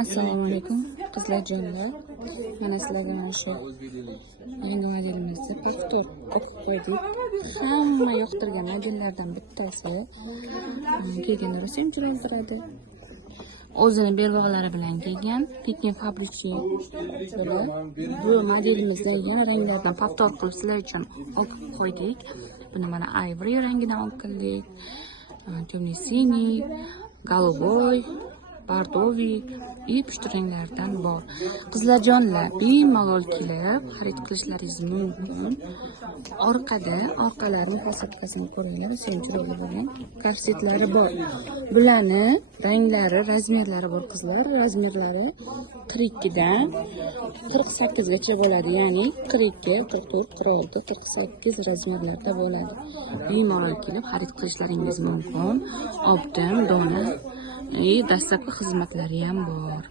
Assalomu alaykum qizlarjonlar. Mana sizlarga mana shu yangi modelimizni paftor o'qib qo'ydik. Hamma yoqtirgan modellardan bittasi. Kelgan rosa chiroyli turadi. O'zini belbog'lari bilan kelgan, Pekin fabrichi bilan bu modelimizda yana ranglardan paftor qilib sizlar uchun o'qib qo'ydik. Buni mana ivory rangidan o'qildik. Temный синий, голубой, bordoviy, pushti ranglardan bor. Qizlarjonlar, bemalol kelib xarid qilishlaringiz mumkin. Orqalari muhosabatini ko'ringlar, chiroyli bo'lgan. Korsetlari bor. Bularni ranglari, razmerlari bor qizlar. Razmerlari 42 dan 48 gacha bo'ladi, ya'ni 42, 44, 46, 48 razmerlarda bo'ladi. Bemalol kelib xarid qilishlaringiz mumkin. Optim, dona dastlabki xizmatlari ham bor.